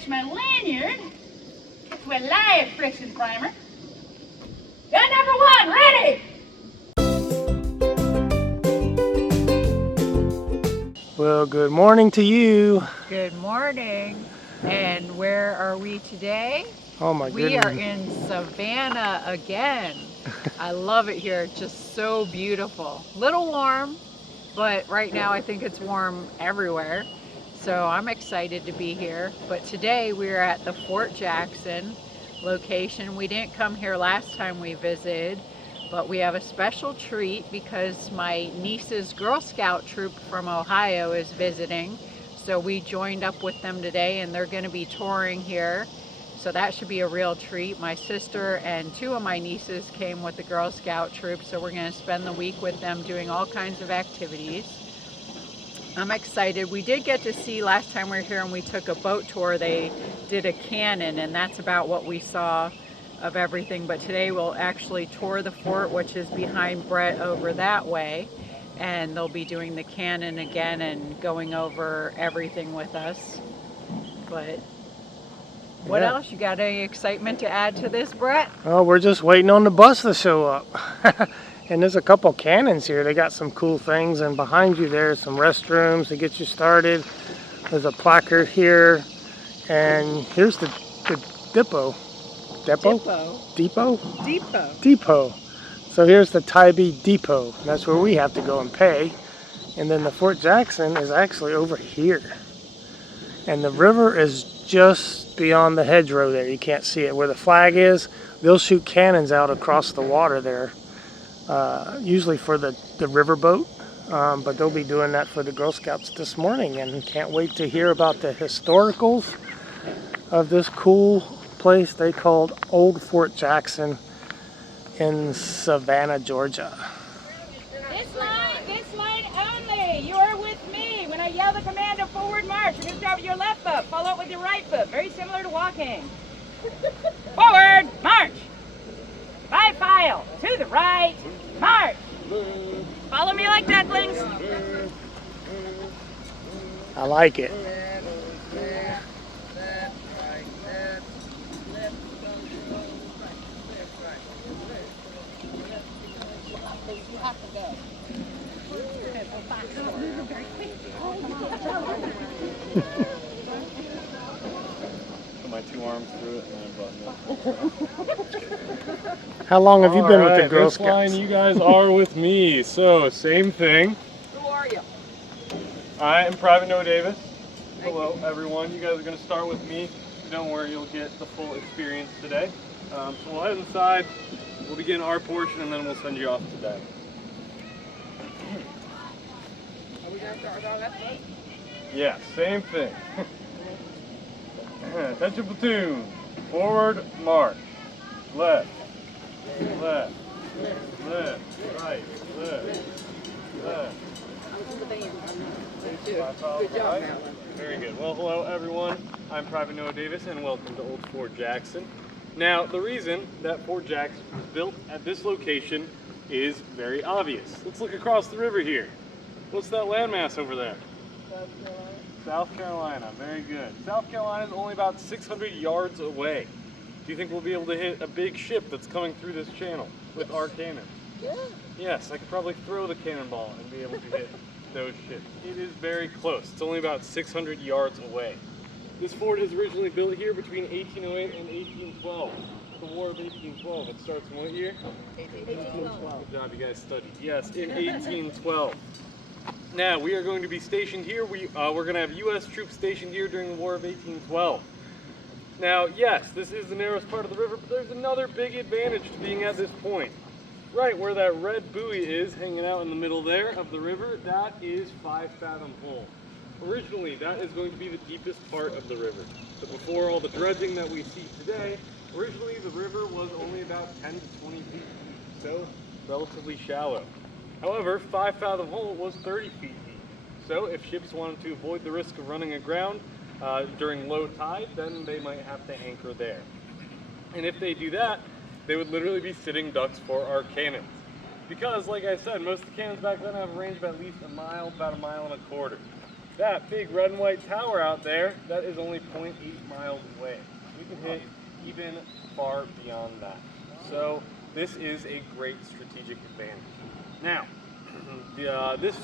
attach my lanyard to a live friction primer. Gun number 1, ready! Well, good morning to you. Good morning. And where are we today? Oh my goodness. We are in Savannah again. I love it here. It's just so beautiful. Little warm, but right now I think it's warm everywhere. So I'm excited to be here. But today we're at the Fort Jackson location. We didn't come here last time we visited, but we have a special treat because my niece's Girl Scout troop from Ohio is visiting. So we joined up with them today and they're going to be touring here. So that should be a real treat. My sister and 2 of my nieces came with the Girl Scout troop, so we're going to spend the week with them doing all kinds of activities. I'm excited. We did get to see last time we were here and we took a boat tour, they did a cannon, and that's about what we saw of everything. But today we'll actually tour the fort, which is behind Brett over that way. And they'll be doing the cannon again and going over everything with us. But what else? You got any excitement to add to this, Brett? Oh, we're just waiting on the bus to show up. And there's a couple cannons here. They got some cool things, and behind you there's some restrooms to get you started. There's a placard here, and here's the depot. Depot. So here's the Tybee Depot. That's where we have to go and pay. And then the Fort Jackson is actually over here. And the river is just beyond the hedgerow there. You can't see it. Where the flag is, they'll shoot cannons out across the water there. Usually for the riverboat. But they'll be doing that for the Girl Scouts this morning. And can't wait to hear about the historicals of this cool place they called Old Fort Jackson in Savannah, Georgia. This line only. You are with me. When I yell the command of forward march, you lift over your left foot, follow it with your right foot. Very similar to walking. Forward march. By file. To the right. March. Follow me like ducklings. I like it. Put my 2 arms through it and then button it. How long have you been with the Girl this Scouts? line, you guys are with me. So, same thing. Who are you? I am Private Noah Davis. Hello, everyone. You guys are going to start with me. Don't worry, you'll get the full experience today. So we'll head inside, we'll begin our portion, and then we'll send you off to bed. Are we going to start with our left foot? Yeah, same thing. Attention platoon. Forward march. Left. Left. Left. Right. Left. Left. Good job, Madeline. Very good. Well, hello everyone. I'm Private Noah Davis and welcome to Old Fort Jackson. Now, the reason that Fort Jackson was built at this location is very obvious. Let's look across the river here. What's that landmass over there? South Carolina. Very good. South Carolina is only about 600 yards away. Do you think we'll be able to hit a big ship that's coming through this channel with our cannon? Yeah. Yes, I could probably throw the cannonball and be able to hit those ships. It is very close. It's only about 600 yards away. This fort is originally built here between 1808 and 1812. The War of 1812. It starts in what year? 1812. Good job, you guys studied. Yes, in 1812. Now, we are going to be stationed here. We're going to have U.S. troops stationed here during the War of 1812. Now, yes, this is the narrowest part of the river, but there's another big advantage to being at this point. Right where that red buoy is hanging out in the middle there of the river, that is 5 fathom hole. Originally, that is going to be the deepest part of the river. So before all the dredging that we see today, originally the river was only about 10 to 20 feet deep, so relatively shallow. However, 5 fathom hole was 30 feet deep. So if ships wanted to avoid the risk of running aground during low tide, then they might have to anchor there. And if they do that, they would literally be sitting ducks for our cannons. Because, like I said, most of the cannons back then have a range of at least a mile, about 1.25 miles. that big red and white tower out there, that is only 0.8 miles away. We can hit even far beyond that. So this is a great strategic advantage. Now, this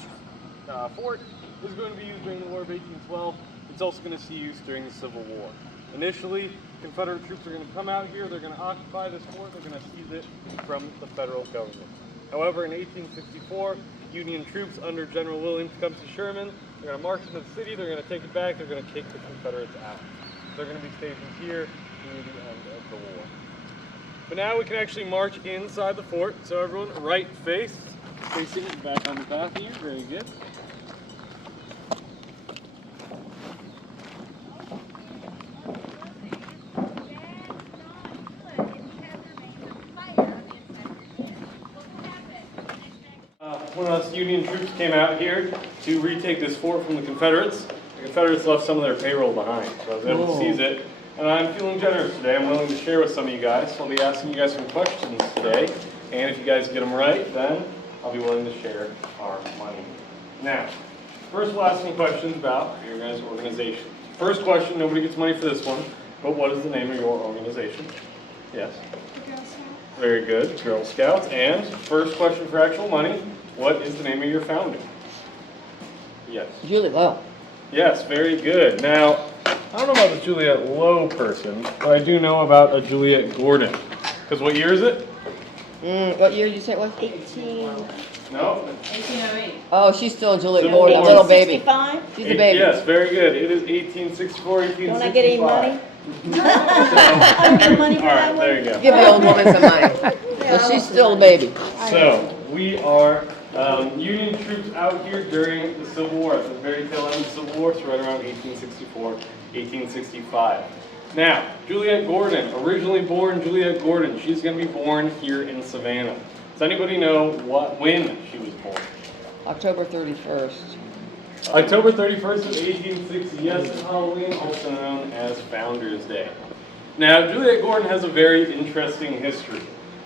fort is going to be used during the War of 1812. It's also going to see use during the Civil War. Initially, Confederate troops are going to come out here, they're going to occupy this fort, they're going to seize it from the federal government. However, in 1864, Union troops under General William Tecumseh Sherman, they're going to march into the city, they're going to take it back, they're going to kick the Confederates out. They're going to be stationed here through the end of the war. But now we can actually march inside the fort. So everyone, right face, facing back on the path here, very good. When us Union troops came out here to retake this fort from the Confederates left some of their payroll behind. So I was able to seize it. And I'm feeling generous today. I'm willing to share with some of you guys. So I'll be asking you guys some questions today. And if you guys get them right, then I'll be willing to share our money. Now, first we'll ask some questions about your guys' organization. First question, nobody gets money for this one, but what is the name of your organization? Yes? Girl Scouts. Very good, Girl Scouts. And first question for actual money, what is the name of your founder? Yes. Juliet Low. Yes, very good. Now, I don't know about the Juliet Low person, but I do know about a Juliet Gordon. Because what year is it? What year did you say it was? 18. No? 1808. Oh, she's still Juliet Civil Gordon, a War. little baby. 65? She's a baby. Yes, very good. It is 1864, 1865. Don't I get any money? I get money for All that right, one? there you go. Give the old woman some money. So she's still a baby. So, we are Union troops out here during the Civil War, at the very tail end of the Civil War, so right around 1864, 1865. Now, Juliet Gordon, originally born Juliet Gordon, she's going to be born here in Savannah. Does anybody know when she was born? October 31st. October 31st of 1860, yes, it's Halloween, also known as Founders Day. Now, Juliet Gordon has a very interesting history.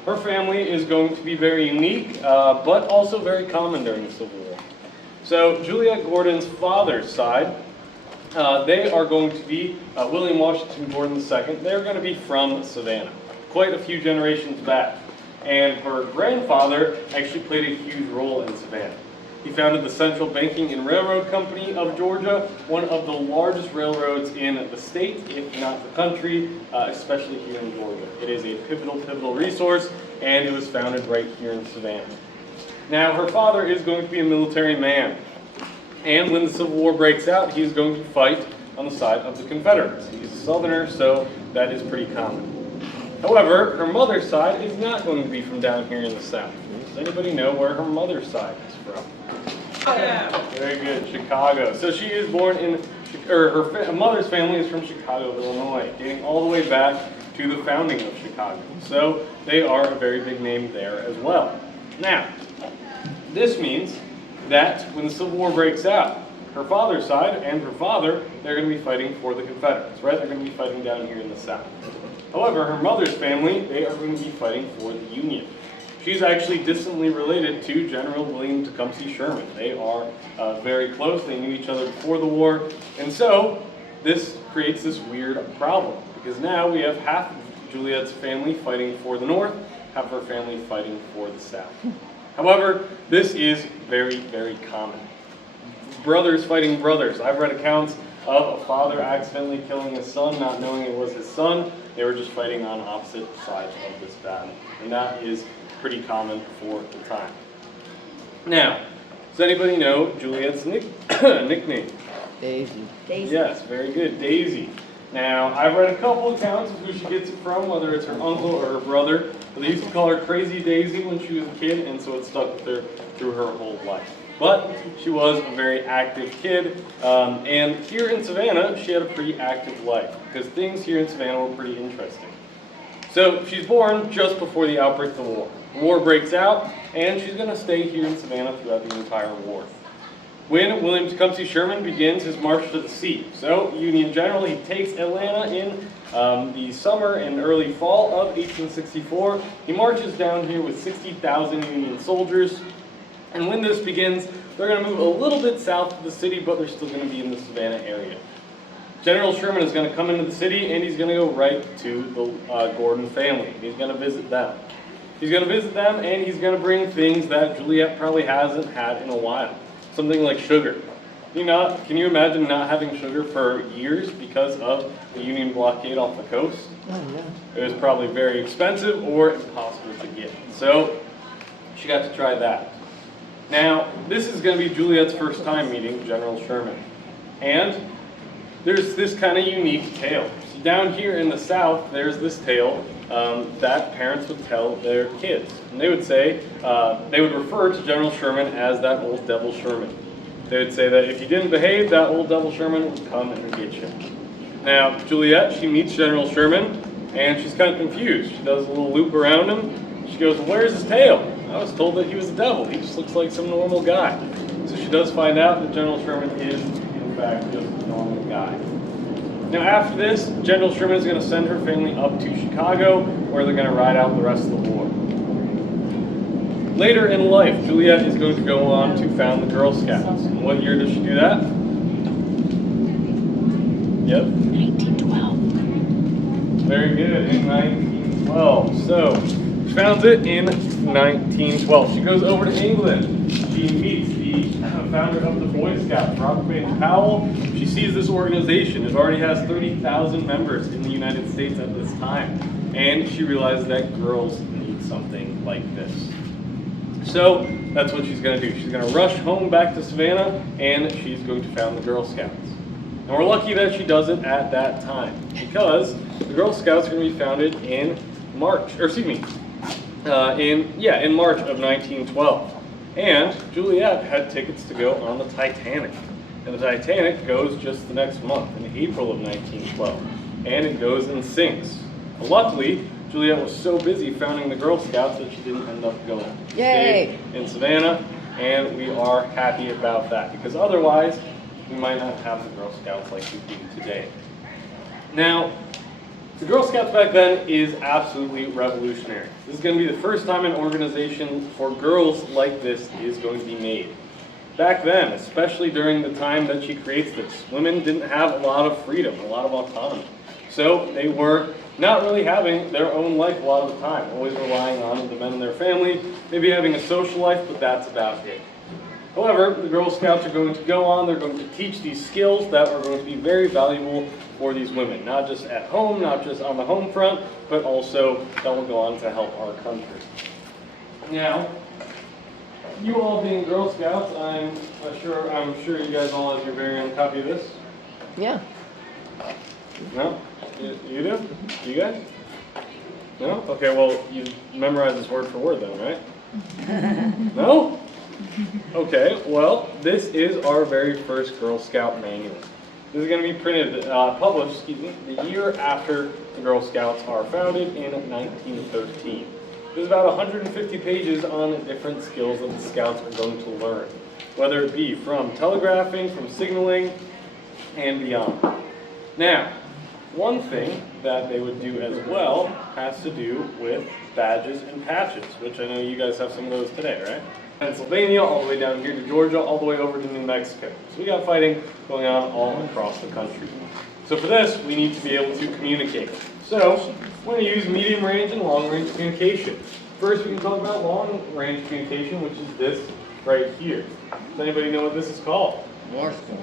Her family is going to be very unique, but also very common during the Civil War. So, Juliet Gordon's father's side, they are going to be William Washington Gordon II. They're going to be from Savannah, quite a few generations back. And her grandfather actually played a huge role in Savannah. He founded the Central Banking and Railroad Company of Georgia, one of the largest railroads in the state, if not the country, especially here in Georgia. It is a pivotal resource, and it was founded right here in Savannah. Now, her father is going to be a military man, and when the Civil War breaks out, he's going to fight on the side of the Confederates. He's a Southerner, so that is pretty common. However, her mother's side is not going to be from down here in the South. Does anybody know where her mother's side is from? Chicago. Very good, Chicago. So she is born in, her mother's family is from Chicago, Illinois, dating all the way back to the founding of Chicago. So they are a very big name there as well. Now, this means that when the Civil War breaks out, her father's side and her father, they're going to be fighting for the Confederates, right? They're going to be fighting down here in the South. However, her mother's family, they are going to be fighting for the Union. She's actually distantly related to General William Tecumseh Sherman. They are very close. They knew each other before the war. And so this creates this weird problem, because now we have half of Juliet's family fighting for the North, half of her family fighting for the South. However, this is very common. Brothers fighting brothers. I've read accounts of a father accidentally killing his son, not knowing it was his son. They were just fighting on opposite sides of this battle. And that is pretty common for the time. Now, does anybody know Juliet's nickname? Daisy. Daisy. Yes, very good, Daisy. Now, I've read a couple accounts of who she gets it from, whether it's her uncle or her brother. But they used to call her Crazy Daisy when she was a kid, and so it stuck with her through her whole life. But she was a very active kid, and here in Savannah, she had a pretty active life, because things here in Savannah were pretty interesting. So she's born just before the outbreak of the war. The war breaks out, and she's going to stay here in Savannah throughout the entire war. When William Tecumseh Sherman begins his march to the sea, so Union General, he takes Atlanta in the summer and early fall of 1864. He marches down here with 60,000 Union soldiers, and when this begins, They're going to move a little bit south of the city, but they're still going to be in the Savannah area. General Sherman is going to come into the city, and he's going to go right to the Gordon family. He's going to visit them. He's going to visit them, and he's going to bring things that Juliet probably hasn't had in a while. Something like sugar. Can you imagine not having sugar for years because of the Union blockade off the coast? Oh, yeah. It was probably very expensive or impossible to get. So she got to try that. Now, this is going to be Juliet's first time meeting General Sherman. And there's this kind of unique tale. So down here in the South, there's this tale that parents would tell their kids. And they would say, they would refer to General Sherman as that old devil Sherman. They would say that if you didn't behave, that old devil Sherman would come and get you. Now, Juliet, she meets General Sherman, and she's kind of confused. She does a little loop around him. She goes, well, where's his tail? I was told that he was a devil. He just looks like some normal guy. So she does find out that General Sherman is, in fact, just a normal guy. Now, after this, General Sherman is going to send her family up to Chicago, where they're going to ride out the rest of the war. Later in life, Juliet is going to go on to found the Girl Scouts. And what year does she do that? Yep. 1912. Very good, in 1912. So, she founds it in 1912. She goes over to England. She meets the founder of the Boy Scouts, Robert Baines Powell. She sees this organization. It already has 30,000 members in the United States at this time. And she realizes that girls need something like this. So that's what she's going to do. She's going to rush home back to Savannah, and she's going to found the Girl Scouts. And we're lucky that she does it at that time, because the Girl Scouts are going to be founded in March of 1912. And Juliet had tickets to go on the Titanic. And the Titanic goes just the next month, in April of 1912. And it goes and sinks. But luckily, Juliet was so busy founding the Girl Scouts that she didn't end up going. Yay! Stayed in Savannah, and we are happy about that, because otherwise, we might not have the Girl Scouts like we do today. Now, the Girl Scouts back then is absolutely revolutionary. This is going to be the first time an organization for girls like this is going to be made. Back then, especially during the time that she creates this, women didn't have a lot of freedom, a lot of autonomy. So they were not really having their own life a lot of the time, always relying on the men in their family, maybe having a social life, but that's about it. However, the Girl Scouts are going to go on, they're going to teach these skills that are going to be very valuable for these women, not just at home, not just on the home front, but also that will go on to help our country. Now, you all being Girl Scouts, I'm sure you guys all have your very own copy of this. Yeah. No? You do? You guys? No? Okay, well, you memorize this word for word then, right? No? Okay, well, this is our very first Girl Scout manual. This is going to be published, the year after the Girl Scouts are founded in 1913. There's about 150 pages on different skills that the Scouts are going to learn, whether it be from telegraphing, from signaling, and beyond. Now, one thing that they would do as well has to do with badges and patches, which I know you guys have some of those today, right? Pennsylvania, all the way down here to Georgia, all the way over to New Mexico. So we got fighting going on all across the country. So for this, we need to be able to communicate. So we're going to use medium range and long range communication. First, we can talk about long range communication, which is this right here. Does anybody know what this is called? Morse code.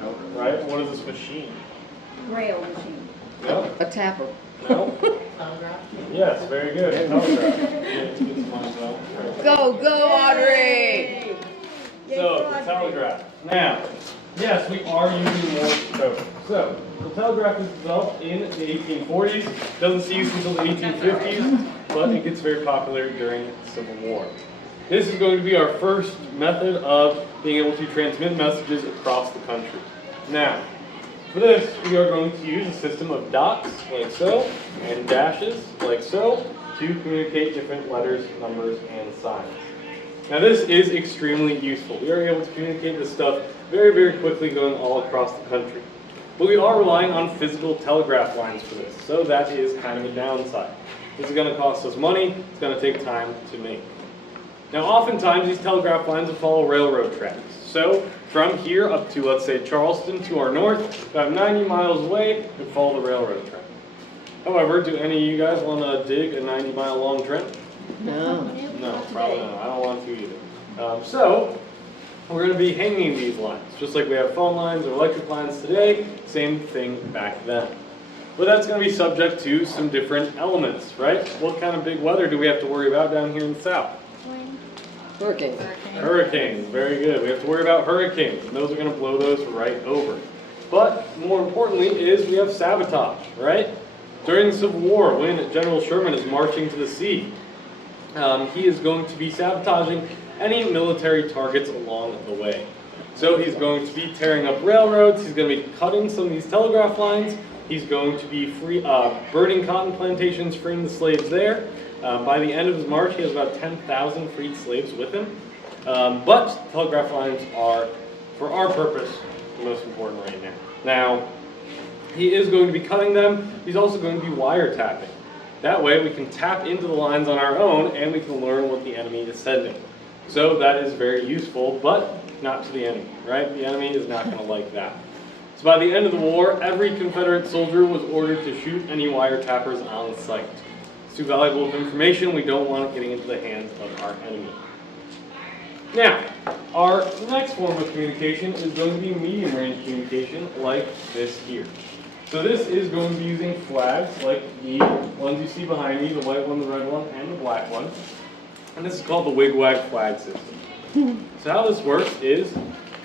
No. Right? What is this machine? Rail machine. No. A tapper. No. Yes, very good. Telegraph. Go, Audrey! So, the telegraph. Now, yes, we are using Morse code. So, the telegraph is developed in the 1840s. Doesn't see use until the 1850s, but it gets very popular during the Civil War. This is going to be our first method of being able to transmit messages across the country. Now, for this, we are going to use a system of dots, like so, and dashes, like so, to communicate different letters, numbers, and signs. Now this is extremely useful. We are able to communicate this stuff very, very quickly going all across the country. But we are relying on physical telegraph lines for this, so that is kind of a downside. This is going to cost us money, it's going to take time to make. Now, oftentimes these telegraph lines will follow railroad tracks. So from here up to, let's say, Charleston to our north, about 90 miles away, we follow the railroad track. However, do any of you guys want to dig a 90-mile long trench? No. No, probably not. I don't want to either. So we're going to be hanging these lines, just like we have phone lines or electric lines today, same thing back then. But that's going to be subject to some different elements, right? What kind of big weather do we have to worry about down here in the south? Hurricane. Hurricanes, very good. We have to worry about hurricanes, and those are going to blow those right over. But more importantly is we have sabotage, right? During the Civil War, when General Sherman is marching to the sea, he is going to be sabotaging any military targets along the way. So he's going to be tearing up railroads, he's going to be cutting some of these telegraph lines, he's going to be burning cotton plantations, freeing the slaves there. By the end of his march, he has about 10,000 freed slaves with him. But telegraph lines are, for our purpose, the most important right now. Now, he is going to be cutting them. He's also going to be wiretapping. That way we can tap into the lines on our own and we can learn what the enemy is sending. So that is very useful, but not to the enemy, right? The enemy is not going to like that. So by the end of the war, every Confederate soldier was ordered to shoot any wiretappers on sight. It's too valuable of information. We don't want it getting into the hands of our enemy. Now, our next form of communication is going to be medium range communication like this here. So this is going to be using flags like the ones you see behind me, the white one, the red one, and the black one. And this is called the wigwag flag system. So how this works is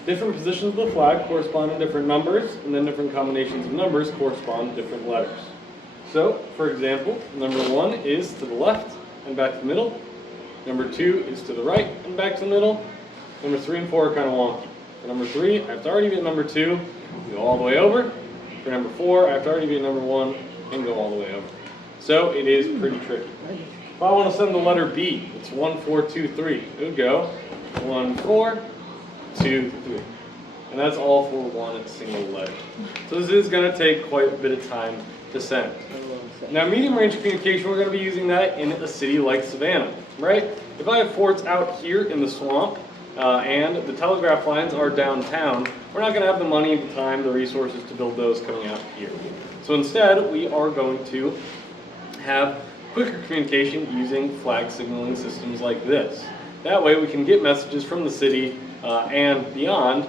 different positions of the flag correspond to different numbers, and then different combinations of numbers correspond to different letters. So, for example, number 1 is to the left and back to the middle. Number 2 is to the right and back to the middle. Number 3 and 4 are kind of wonky. For number 3, I have to already be at number 2, go all the way over. For number 4, I have to already be at number 1 and go all the way over. So it is pretty tricky. If I want to send the letter B, it's 1, 4, 2, 3. It would go 1, 4, 2, 3. And that's all for one single letter. So this is going to take quite a bit of time to send. Now, medium range communication, we're going to be using that in a city like Savannah, right? If I have forts out here in the swamp and the telegraph lines are downtown, we're not going to have the money, the time, the resources to build those coming out here. So instead, we are going to have quicker communication using flag signaling systems like this. That way we can get messages from the city and beyond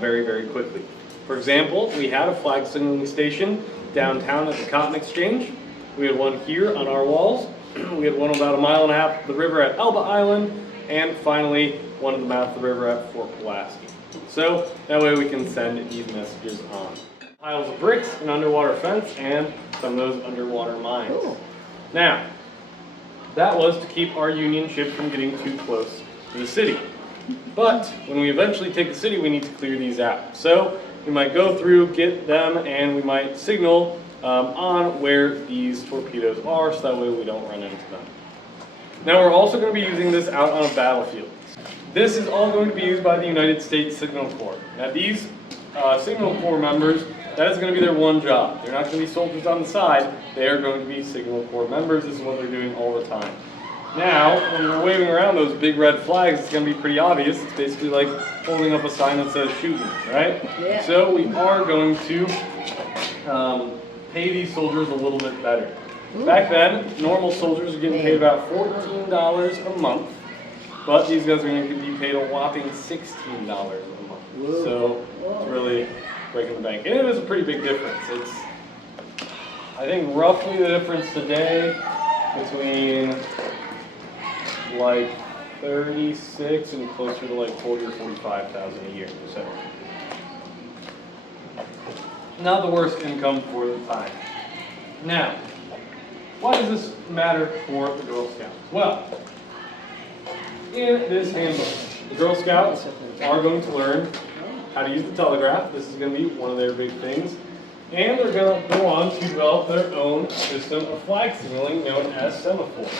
very, very quickly. For example, we had a flag signaling station downtown at the Cotton Exchange. We had one here on our walls. We had one about 1.5 miles up the river at Elba Island, and finally one at the mouth of the river at Fort Pulaski. So that way we can send these messages on. Piles of bricks, an underwater fence, and some of those underwater mines. Ooh. Now, that was to keep our Union ships from getting too close to the city. But when we eventually take the city, we need to clear these out. So we might go through, get them, and we might signal on where these torpedoes are, so that way we don't run into them. Now we're also going to be using this out on a battlefield. This is all going to be used by the United States Signal Corps. Now these Signal Corps members, that is going to be their one job. They're not going to be soldiers on the side, they are going to be Signal Corps members. This is what they're doing all the time. Now, when we're waving around those big red flags, it's going to be pretty obvious. It's basically like holding up a sign that says shooting, right? Yeah. So we are going to pay these soldiers a little bit better. Ooh. Back then, normal soldiers are getting paid about $14 a month, but these guys are going to be paid a whopping $16 a month. Whoa. So it's really breaking the bank. And it is a pretty big difference. It's, I think, roughly the difference today between like 36 and closer to like 40 or 45,000 a year. So not the worst income for the time. Now, why does this matter for the Girl Scouts? Well, in this handbook, the Girl Scouts are going to learn how to use the telegraph. This is going to be one of their big things. And they're going to go on to develop their own system of flag signaling known as semaphore.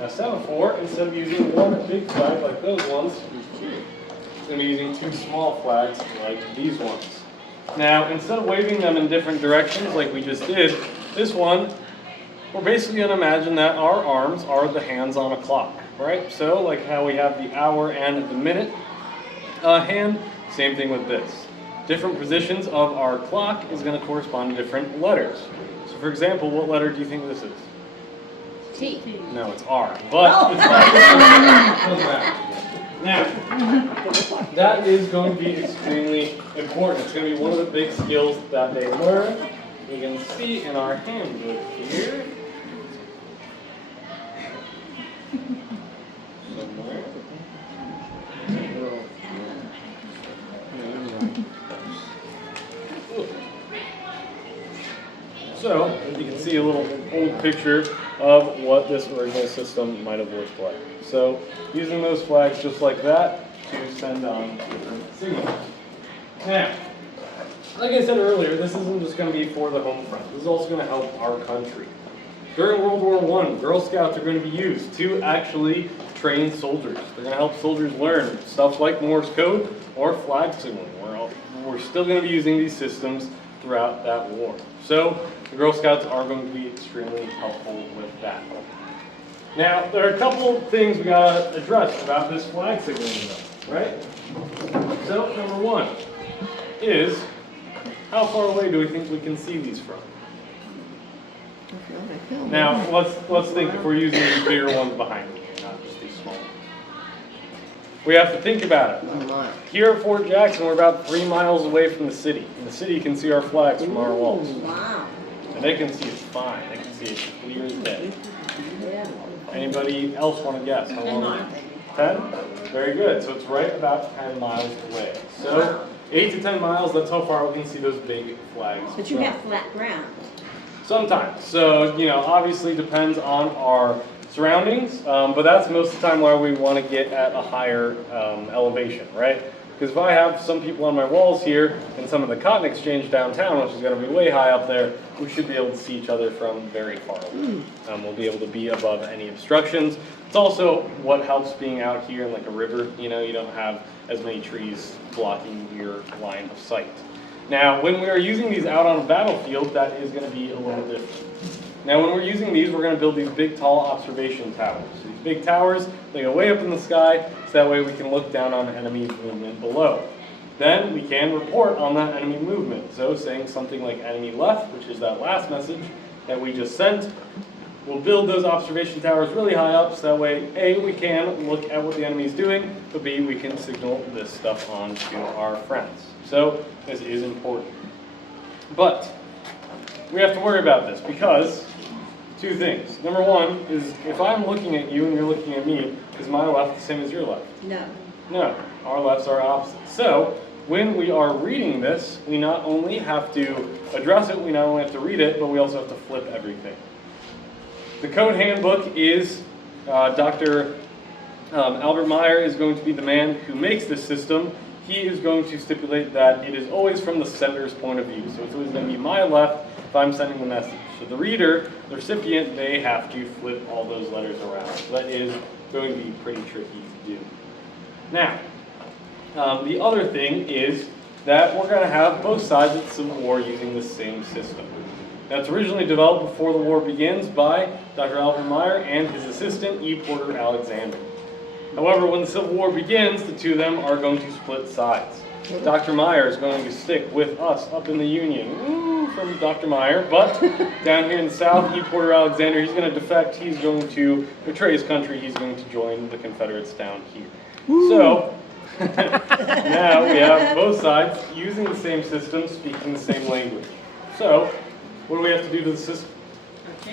Now semaphore, instead of using one big flag like those ones, it's going to be using two small flags like these ones. Now, instead of waving them in different directions like we just did, this one, we're basically going to imagine that our arms are the hands on a clock. right? So like how we have the hour and the minute hand, same thing with this. Different positions of our clock is going to correspond to different letters. So for example, what letter do you think this is? T. No, it's R, but it's not. Doesn't matter. Now, that is going to be extremely important. It's going to be one of the big skills that they learn. You can see in our handbook here. Somewhere. So, you can see a little old picture of what this original system might have looked like. So, using those flags just like that to send on different signals. Now, like I said earlier, this isn't just going to be for the home front. This is also going to help our country. During World War I, Girl Scouts are going to be used to actually train soldiers. They're going to help soldiers learn stuff like Morse code or flag signaling. We're still going to be using these systems throughout that war. So the Girl Scouts are going to be extremely helpful with that. Now, there are a couple things we got to address about this flag signaling though, right? So number one is, how far away do we think we can see these from? Now, let's think if we're using these bigger ones behind me, not just these small ones. We have to think about it. Here at Fort Jackson, we're about 3 miles away from the city. And the city can see our flags from our walls. Wow. And they can see it fine. They can see it clear as day. Anybody else want to guess? How long? 10? Very good. So it's right about 10 miles away. So 8 to 10 miles, that's how far we can see those big flags. But you have flat ground. Sometimes. So, obviously depends on our surroundings, but that's most of the time why we want to get at a higher elevation, right? Because if I have some people on my walls here and some of the cotton exchange downtown, which is going to be way high up there, we should be able to see each other from very far away. We'll be able to be above any obstructions. It's also what helps being out here in like a river. You don't have as many trees blocking your line of sight. Now, when we are using these out on a battlefield, that is going to be a little different. Now, when we're using these, we're going to build these big, tall observation towers. So these big towers, they go way up in the sky, so that way we can look down on enemy movement below. Then we can report on that enemy movement. So saying something like enemy left, which is that last message that we just sent, we'll build those observation towers really high up, so that way, A, we can look at what the enemy is doing, but B, we can signal this stuff on to our friends. So this is important. But we have to worry about this because two things. Number one is if I'm looking at you and you're looking at me, is my left the same as your left? No. No, our lefts are opposite. So when we are reading this, we not only have to address it, we not only have to read it, but we also have to flip everything. The code handbook is Dr. Albert Meyer is going to be the man who makes this system. He is going to stipulate that it is always from the sender's point of view. So it's always going to be my left if I'm sending the message. So the reader, the recipient, they have to flip all those letters around. So that is going to be pretty tricky to do. Now, the other thing is that we're going to have both sides of the Civil War using the same system. That's originally developed before the war begins by Dr. Albert Meyer and his assistant, E. Porter Alexander. However, when the Civil War begins, the two of them are going to split sides. Dr. Meyer is going to stick with us up in the Union. Woo, from Dr. Meyer. But down here in the South, E. Porter Alexander, he's going to defect. He's going to betray his country. He's going to join the Confederates down here. Woo. So, now we have both sides using the same system, speaking the same language. So, what do we have to do to the system?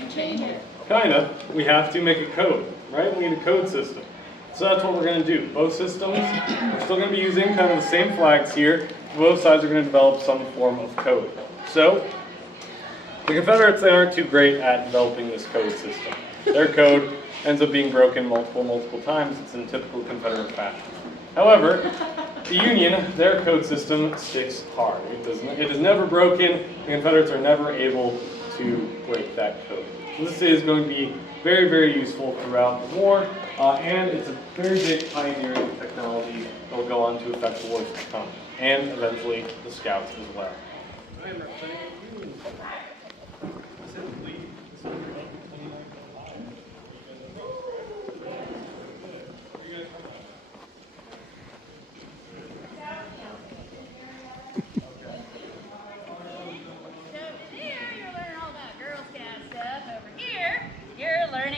Change it. Kind of. We have to make a code, right? We need a code system. So that's what we're going to do. Both systems, we're still going to be using kind of the same flags here. Both sides are going to develop some form of code. So, the Confederates, they aren't too great at developing this code system. Their code ends up being broken multiple times. It's in typical Confederate fashion. However, the Union, their code system sticks hard. It is never broken. The Confederates are never able to break that code. So this is going to be very, very useful throughout the war, and it's a very big pioneering technology that will go on to affect the wars to come, and eventually the Scouts as well.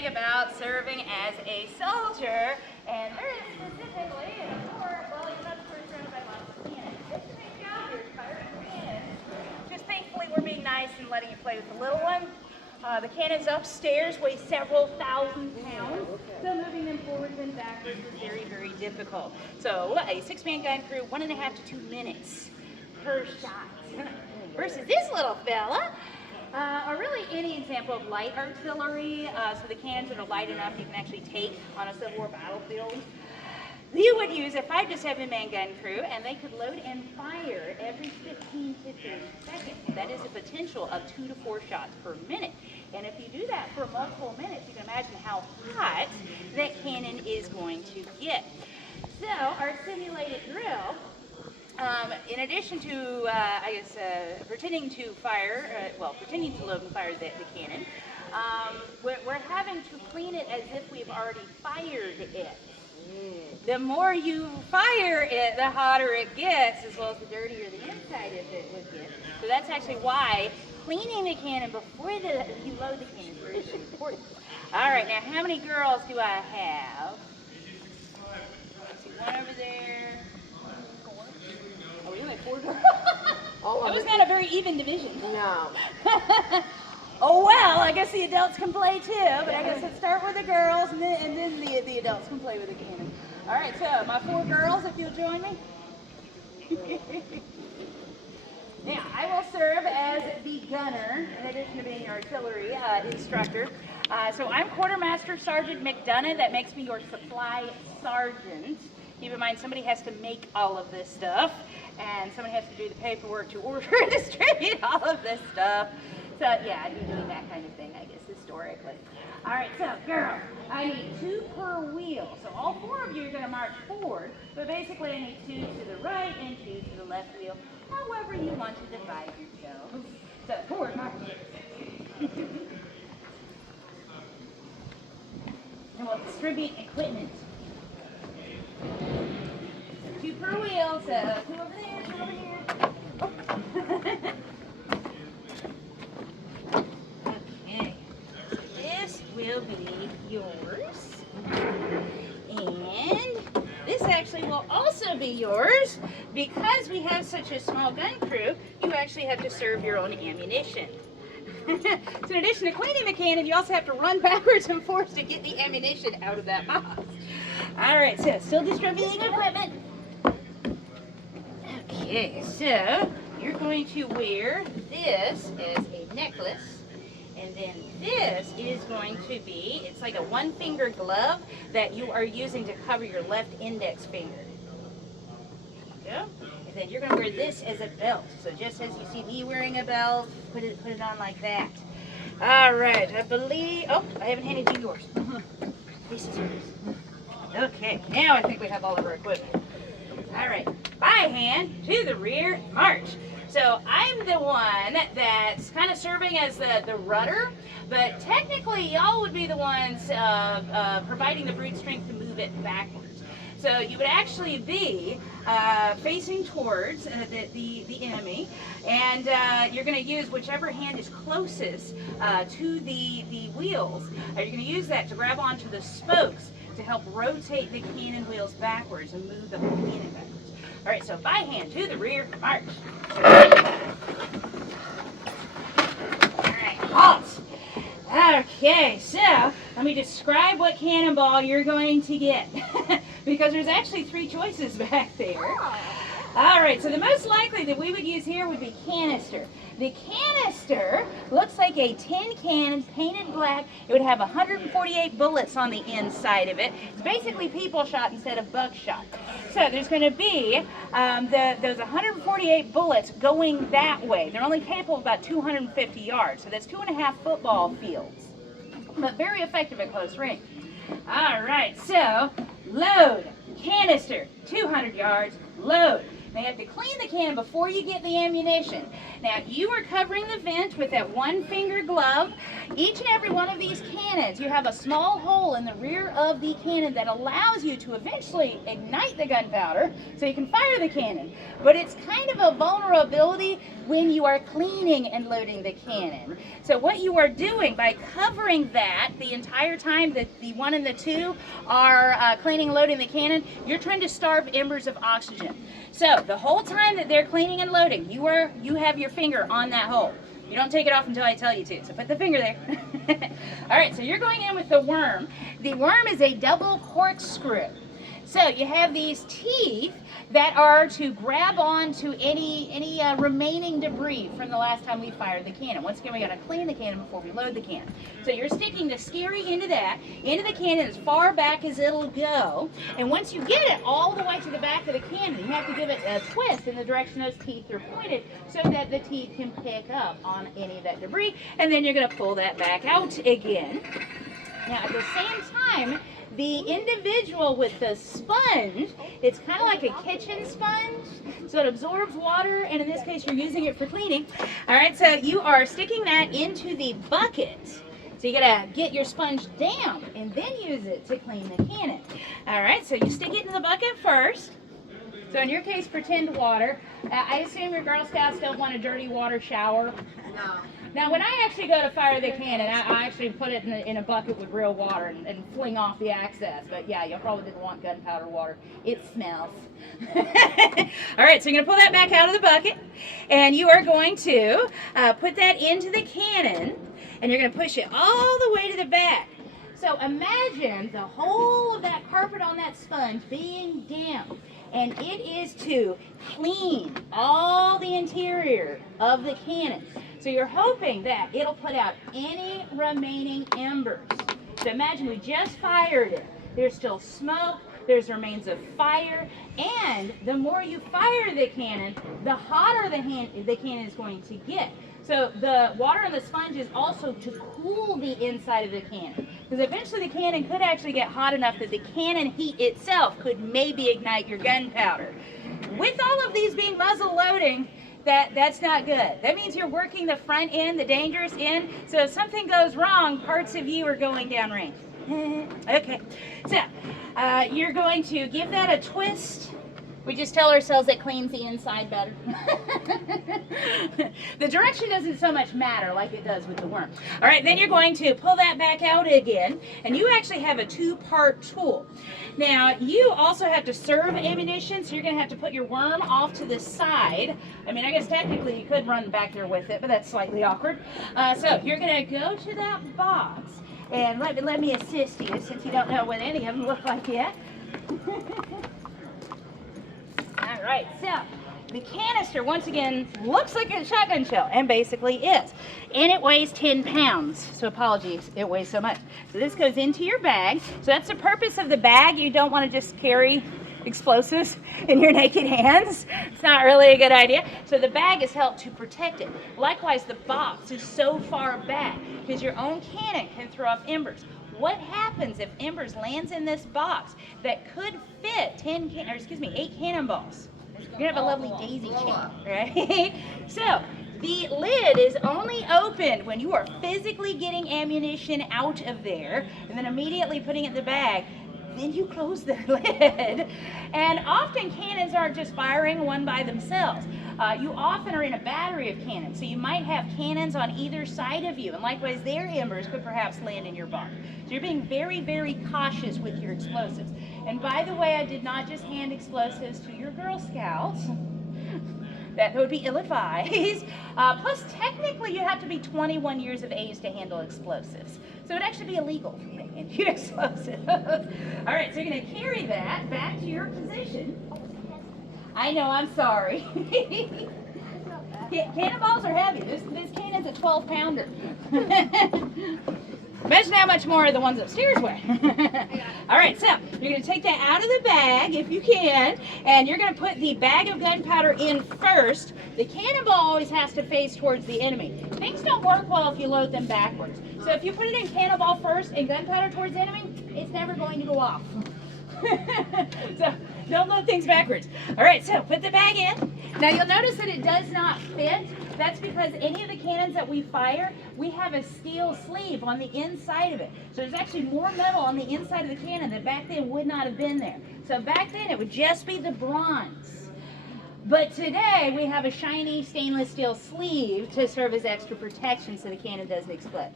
learning about serving as a soldier, and very specifically in a fort. Well, you're not first surrounded by lots of cannons. It's a big job here, firing cannons. Just thankfully we're being nice and letting you play with the little one. The cannons upstairs weigh several thousand pounds, so moving them forwards and backwards is very, very difficult. So a 6-man gun crew, 1.5 to 2 minutes per shot. Versus this little fella, or really any example of light artillery, so the cannons that are light enough you can actually take on a Civil War battlefield. You would use a 5 to 7-man gun crew, and they could load and fire every 15 to 30 seconds. That is a potential of 2 to 4 shots per minute. And if you do that for multiple minutes, you can imagine how hot that cannon is going to get. So our simulated drill, in addition to, pretending to fire, pretending to load and fire the cannon, we're having to clean it as if we've already fired it. The more you fire it, the hotter it gets, as well as the dirtier the inside of it would get. So that's actually why cleaning the cannon before you load the cannon is very, very important. All right, now how many girls do I have? I see one over there. 4. Oh, we only have 4 girls. It was not a very even division. No. Oh well, I guess the adults can play too, but I guess let's start with the girls and then the adults can play with the cannon. All right, so my 4 girls, if you'll join me. Now, I will serve as the gunner, in addition to being your artillery instructor. So I'm Quartermaster Sergeant McDonough. That makes me your supply sergeant. Keep in mind, somebody has to make all of this stuff, and somebody has to do the paperwork to order and distribute all of this stuff. So yeah, I'd be doing that kind of thing, I guess, historically. All right, so girls, I need 2 per wheel. So all 4 of you are going to march forward, but basically I need 2 to the right and 2 to the left wheel, however you want to divide yourselves. So forward march. And we'll distribute equipment. 2 per wheel, so 2 over there, 2 over here. Oh. Will be yours, and this actually will also be yours. Because we have such a small gun crew, you actually have to serve your own ammunition. So in addition to cleaning the cannon, you also have to run backwards and forwards to get the ammunition out of that box. All right, so still distributing equipment. Okay, so you're going to wear this as a necklace. And then this is going to be, it's like a 1-finger glove that you are using to cover your left index finger. There you go. And then you're going to wear this as a belt. So just as you see me wearing a belt, put it on like that. All right, I believe, oh, I haven't handed you yours. This is yours. Okay, now I think we have all of our equipment. All right, by hand, to the rear, march. So I'm the one that's kind of serving as the rudder, but technically y'all would be the ones providing the brute strength to move it backwards. So you would actually be facing towards the enemy, and you're going to use whichever hand is closest to the wheels. You're going to use that to grab onto the spokes to help rotate the cannon wheels backwards and move the whole cannon backwards. All right, so by hand, to the rear, march. All right, halt. Okay, so let me describe what cannonball you're going to get. Because there's actually 3 choices back there. All right, so the most likely that we would use here would be canister. The canister looks like a tin can painted black. It would have 148 bullets on the inside of it. It's basically people shot instead of buckshot. So there's going to be those 148 bullets going that way. They're only capable of about 250 yards. So that's 2.5 football fields. But very effective at close range. All right, so load, canister, 200 yards, load. Now you have to clean the cannon before you get the ammunition. Now you are covering the vent with that 1-finger glove. Each and every one of these cannons, you have a small hole in the rear of the cannon that allows you to eventually ignite the gunpowder so you can fire the cannon. But it's kind of a vulnerability when you are cleaning and loading the cannon. So what you are doing by covering that the entire time that the 1 and the 2 are cleaning and loading the cannon, you're trying to starve embers of oxygen. So the whole time that they're cleaning and loading, you have your finger on that hole. You don't take it off until I tell you to, so put the finger there. All right, so you're going in with the worm. The worm is a double corkscrew. So you have these teeth that are to grab on to any remaining debris from the last time we fired the cannon. Once again, we got to clean the cannon before we load the cannon. So you're sticking the scary into the cannon as far back as it'll go. And once you get it all the way to the back of the cannon, you have to give it a twist in the direction those teeth are pointed so that the teeth can pick up on any of that debris. And then you're going to pull that back out again. Now at the same time, the individual with the sponge, it's kind of like a kitchen sponge, so it absorbs water, and in this case you're using it for cleaning. All right, so you are sticking that into the bucket. So you gotta get your sponge down and then use it to clean the cannon. All right, so you stick it in the bucket first. So in your case, pretend water. I assume your Girl Scouts don't want a dirty water shower. No. Now, when I actually go to fire the cannon, I actually put it in a bucket with real water and fling off the access. But yeah, you probably didn't want gunpowder water. It smells. All right, so you're going to pull that back out of the bucket, and you are going to put that into the cannon, and you're going to push it all the way to the back. So imagine the whole of that carpet on that sponge being down, and it is to clean all the interior of the cannon. So you're hoping that it'll put out any remaining embers. So imagine we just fired it. There's still smoke, there's remains of fire, and the more you fire the cannon, the hotter the cannon is going to get. So the water in the sponge is also to cool the inside of the cannon. Because eventually the cannon could actually get hot enough that the cannon heat itself could maybe ignite your gunpowder. With all of these being muzzle loading, that's not good. That means you're working the front end, the dangerous end, so if something goes wrong, parts of you are going downrange. Okay, so you're going to give that a twist. We just tell ourselves it cleans the inside better. The direction doesn't so much matter like it does with the worm. All right, then you're going to pull that back out again, and you actually have a 2-part tool. Now, you also have to serve ammunition, so you're going to have to put your worm off to the side. I mean, I guess technically you could run back there with it, but that's slightly awkward. So you're going to go to that box, and let me assist you since you don't know what any of them look like yet. All right, so the canister, once again, looks like a shotgun shell, and basically is. And it weighs 10 pounds, so apologies, it weighs so much. So this goes into your bag. So that's the purpose of the bag. You don't want to just carry explosives in your naked hands. It's not really a good idea. So the bag is held to protect it. Likewise, the box is so far back because your own cannon can throw off embers. What happens if embers lands in this box that could fit 8 cannonballs? You're gonna have a lovely daisy chain, right? So the lid is only opened when you are physically getting ammunition out of there and then immediately putting it in the bag. Then you close the lid. And often cannons aren't just firing one by themselves. You often are in a battery of cannons. So you might have cannons on either side of you. And likewise, their embers could perhaps land in your box. So you're being very, very cautious with your explosives. And by the way, I did not just hand explosives to your Girl Scouts. That would be ill-advised. Plus, technically, you have to be 21 years of age to handle explosives. So it would actually be illegal for you to hand you explosives. All right, so you're going to carry that back to your position. I know, I'm sorry. Cannonballs are heavy. This cannon's a 12-pounder. Imagine how much more the ones upstairs weigh. All right, so you're going to take that out of the bag, if you can, and you're going to put the bag of gunpowder in first. The cannonball always has to face towards the enemy. Things don't work well if you load them backwards. So if you put it in cannonball first and gunpowder towards the enemy, it's never going to go off. So don't load things backwards. All right, so put the bag in. Now you'll notice that it does not fit That's because any of the cannons that we fire, we have a steel sleeve on the inside of it. So there's actually more metal on the inside of the cannon that back then would not have been there. So back then it would just be the bronze. But today we have a shiny stainless steel sleeve to serve as extra protection so the cannon doesn't explode.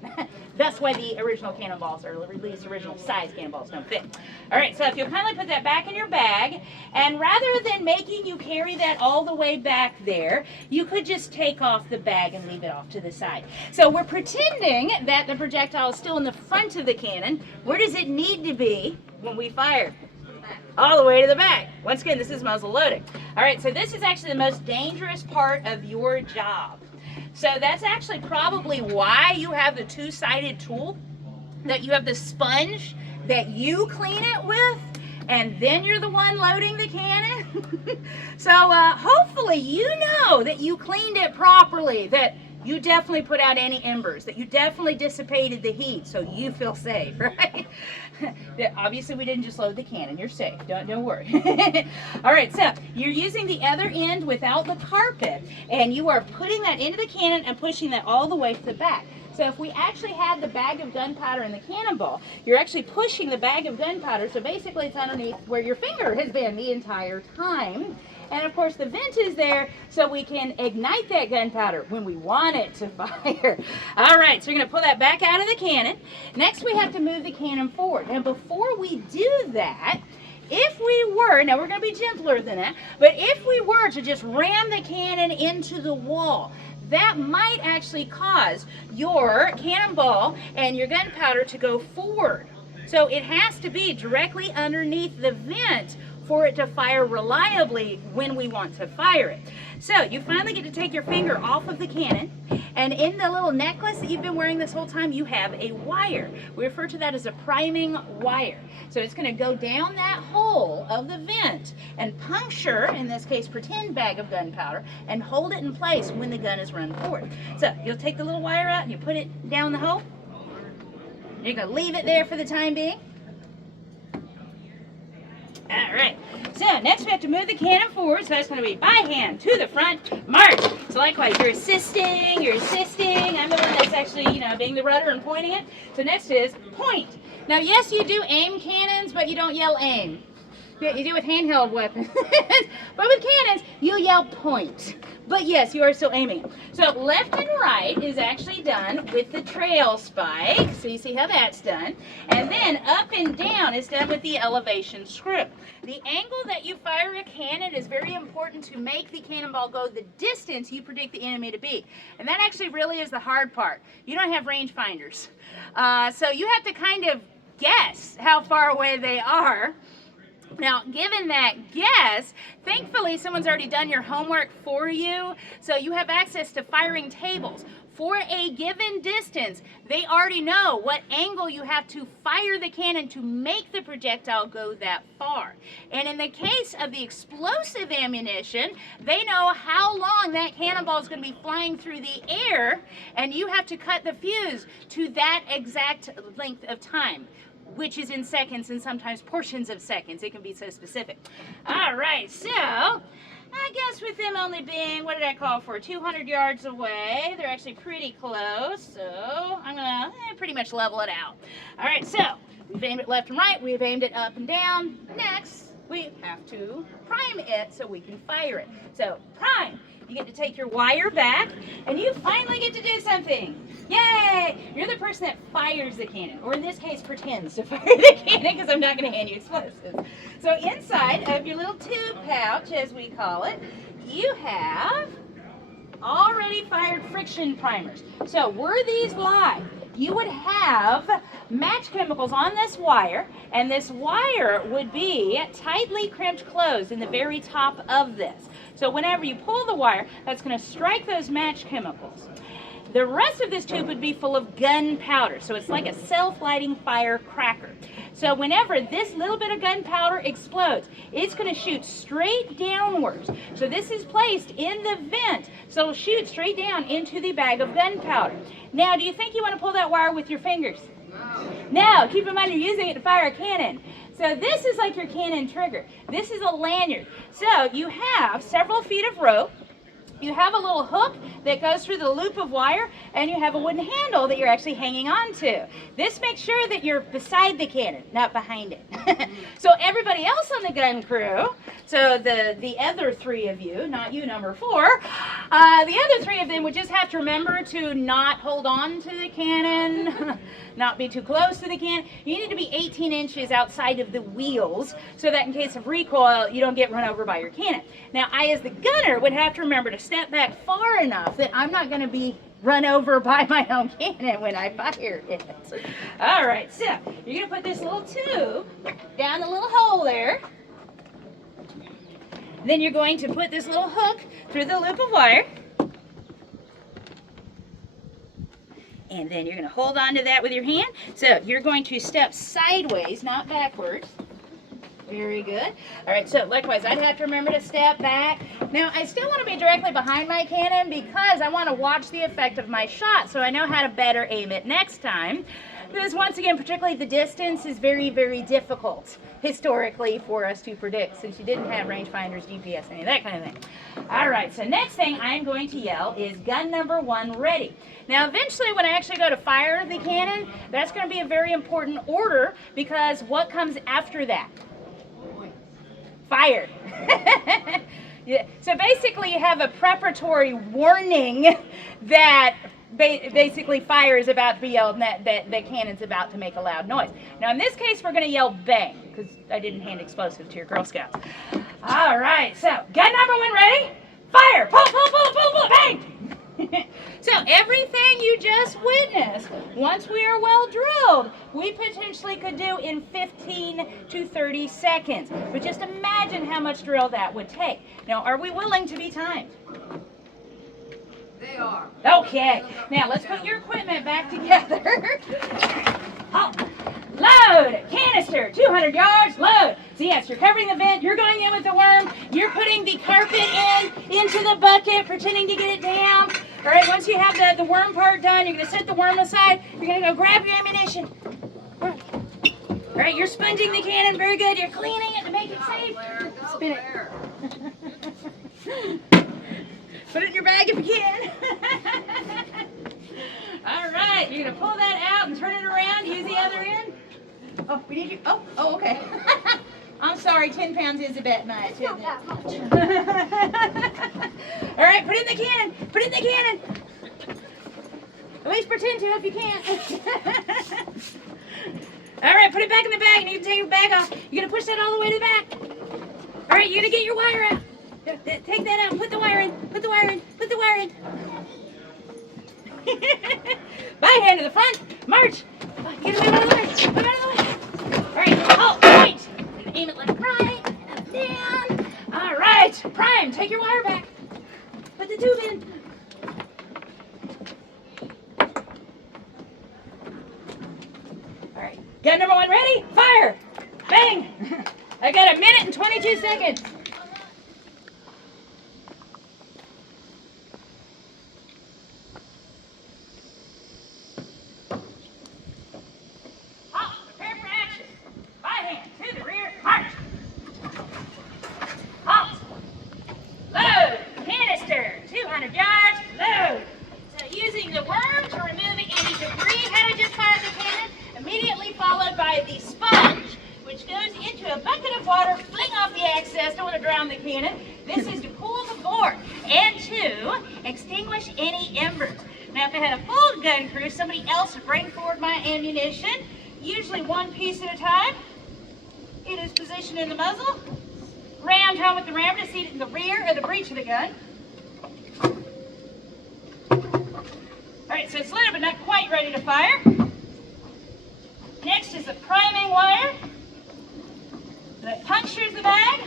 That's why the original cannonballs, or at least original size cannonballs, don't fit. All right, so if you'll kindly put that back in your bag, and rather than making you carry that all the way back there, you could just take off the bag and leave it off to the side. So we're pretending that the projectile is still in the front of the cannon. Where does it need to be when we fire? All the way to the back. Once again, this is muzzle loading. All right, so this is actually the most dangerous part of your job. So that's actually probably why you have the two-sided tool, that you have the sponge that you clean it with, and then you're the one loading the cannon. So hopefully you know that you cleaned it properly, that you definitely put out any embers, that you definitely dissipated the heat, so you feel safe, right? Obviously, we didn't just load the cannon. You're safe. Don't worry. All right, so you're using the other end without the carpet, and you are putting that into the cannon and pushing that all the way to the back. So if we actually had the bag of gunpowder in the cannonball, you're actually pushing the bag of gunpowder, so basically it's underneath where your finger has been the entire time. And of course the vent is there so we can ignite that gunpowder when we want it to fire. All right, so you're gonna pull that back out of the cannon. Next we have to move the cannon forward. And before we do that, if we were, now we're gonna be gentler than that, but if we were to just ram the cannon into the wall, that might actually cause your cannonball and your gunpowder to go forward. So it has to be directly underneath the vent for it to fire reliably when we want to fire it. So you finally get to take your finger off of the cannon, and in the little necklace that you've been wearing this whole time, you have a wire. We refer to that as a priming wire. So it's going to go down that hole of the vent and puncture, in this case, pretend bag of gunpowder, and hold it in place when the gun is run forward. So you'll take the little wire out and you put it down the hole. You're going to leave it there for the time being. All right, so next we have to move the cannon forward, so that's going to be by hand to the front, march. So likewise, you're assisting, I'm the one that's actually, being the rudder and pointing it. So next is point. Now yes, you do aim cannons, but you don't yell aim. You do with handheld weapons. But with cannons, you yell point. But yes, you are still aiming. So left and right is actually done with the trail spike. So you see how that's done. And then up and down is done with the elevation screw. The angle that you fire a cannon is very important to make the cannonball go the distance you predict the enemy to be. And that actually really is the hard part. You don't have rangefinders. So you have to kind of guess how far away they are. Now, given that guess, thankfully someone's already done your homework for you, so you have access to firing tables. For a given distance, they already know what angle you have to fire the cannon to make the projectile go that far. And in the case of the explosive ammunition, they know how long that cannonball is going to be flying through the air, and you have to cut the fuse to that exact length of time, which is in seconds and sometimes portions of seconds. It can be so specific. All right, so I guess with them only being, what did I call for, 200 yards away, they're actually pretty close, so I'm gonna pretty much level it out. All right, so we've aimed it left and right, we've aimed it up and down. Next, we have to prime it so we can fire it. So prime, you get to take your wire back, and you finally get to do something. Yay! You're the person that fires the cannon, or in this case, pretends to fire the cannon, because I'm not going to hand you explosives. So inside of your little tube pouch, as we call it, you have already fired friction primers. So were these live, you would have match chemicals on this wire, and this wire would be tightly crimped closed in the very top of this. So whenever you pull the wire, that's going to strike those match chemicals. The rest of this tube would be full of gunpowder, so it's like a self-lighting firecracker. So whenever this little bit of gunpowder explodes, it's going to shoot straight downwards. So this is placed in the vent, so it'll shoot straight down into the bag of gunpowder. Now, do you think you want to pull that wire with your fingers? No, keep in mind you're using it to fire a cannon. So this is like your cannon trigger. This is a lanyard. So you have several feet of rope. you have a little hook that goes through the loop of wire, and you have a wooden handle that you're actually hanging on to. This makes sure that you're beside the cannon, not behind it. So everybody else on the gun crew, so the other 3 of you, not you number 4, the other 3 of them would just have to remember to not hold on to the cannon, not be too close to the cannon. You need to be 18 inches outside of the wheels so that in case of recoil, you don't get run over by your cannon. Now, I as the gunner would have to remember to step back far enough that I'm not going to be run over by my own cannon when I fire it. All right, so you're going to put this little tube down the little hole there. Then you're going to put this little hook through the loop of wire. And then you're going to hold on to that with your hand. So you're going to step sideways, not backwards. Very good. All right, so likewise, I'd have to remember to step back. Now, I still want to be directly behind my cannon because I want to watch the effect of my shot so I know how to better aim it next time. Because once again, particularly the distance is very, very difficult historically for us to predict since you didn't have rangefinders, GPS, any of that kind of thing. All right, so next thing I'm going to yell is gun number 1 ready. Now eventually when I actually go to fire the cannon, that's going to be a very important order because what comes after that? Fire. Yeah. So basically you have a preparatory warning that basically fire is about to be yelled and that the cannon's about to make a loud noise. Now in this case we're going to yell bang because I didn't hand explosive to your Girl Scouts. All right, so gun number 1 ready? Fire! Pull, pull, pull, pull, pull, bang! So everything you just witnessed, once we are well drilled, we potentially could do in 15 to 30 seconds. But just imagine how much drill that would take. Now, are we willing to be timed? They are. Okay, now let's put your equipment back together. Halt. Load, canister, 200 yards, load. So yes, you're covering the vent, you're going in with the worm, you're putting the carpet into the bucket, pretending to get it down. All right, once you have the worm part done, you're gonna set the worm aside, you're gonna go grab your ammunition. All right, you're sponging the cannon, very good, you're cleaning it to make it safe. Spin it. Put it in your bag if you can. All right, you're gonna pull that out and turn it around, use the other end. Oh, we need you. Oh, okay. I'm sorry, 10 pounds is a bit much. It's not that much. All right, put it in the cannon. Put it in the cannon. At least pretend to if you can. All right, put it back in the bag, and you can take the bag off. You're gonna push that all the way to the back. All right, you're gonna get your wire out. Take that out. Put the wire in. Put the wire in. Put the wire in. By hand to the front. March. Get him out of the way. Move out of the way. All right. Halt. Point. Aim it left, right. Up, down. All right. Prime. Take your wire back. Put the tube in. All right. Gun number 1 ready? Fire. Bang. I got 1 minute and 22 seconds. Ammunition, usually one piece at a time. It is positioned in the muzzle, rammed home with the rammer to seat it in the rear or the breech of the gun. All right, so it's lit but not quite ready to fire. Next is the priming wire that punctures the bag.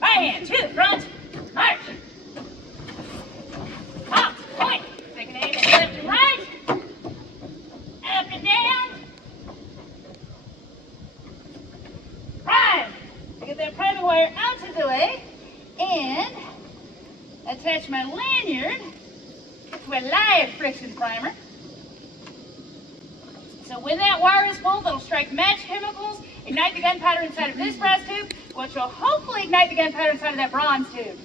By hand to the front, march. Up, point. Take an aim at left and right. Up and down. Prime. I get that priming wire out of the way and attach my lanyard to a live friction primer. So when that wire is pulled, it'll strike match chemicals, ignite the gunpowder inside of this brass tube, which will hopefully ignite the gunpowder inside of that bronze tube.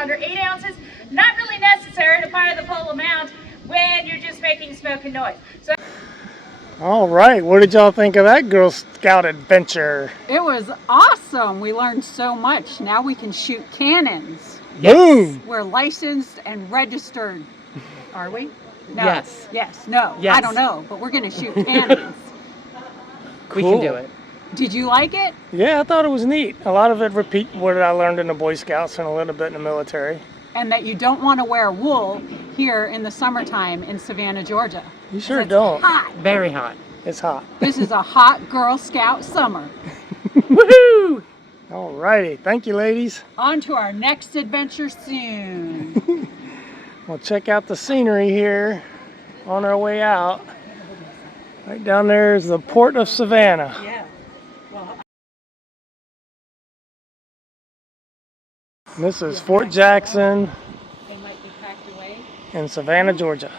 pounder, 8 ounces. Not really necessary to fire the full amount when you're just making smoke and noise. So All right, what did y'all think of that Girl Scout adventure? It was awesome. We learned so much. Now we can shoot cannons. Boom! We're licensed and registered. Are we? No. Yes. Yes. No. Yes. I don't know, but we're going to shoot cannons. We can do Cool. it. Did you like it? Yeah, I thought it was neat. A lot of it repeat what I learned in the Boy Scouts and a little bit in the military. And that you don't want to wear wool here in the summertime in Savannah, Georgia. You sure It's don't. hot. Very hot. It's hot. This is a hot Girl Scout summer. Woohoo! All righty, thank you, ladies. On to our next adventure soon. We'll check out the scenery here on our way out. Right down there is the port of Savannah. Yeah. Well, This is Fort Jackson they might be packed away. in Savannah, Georgia.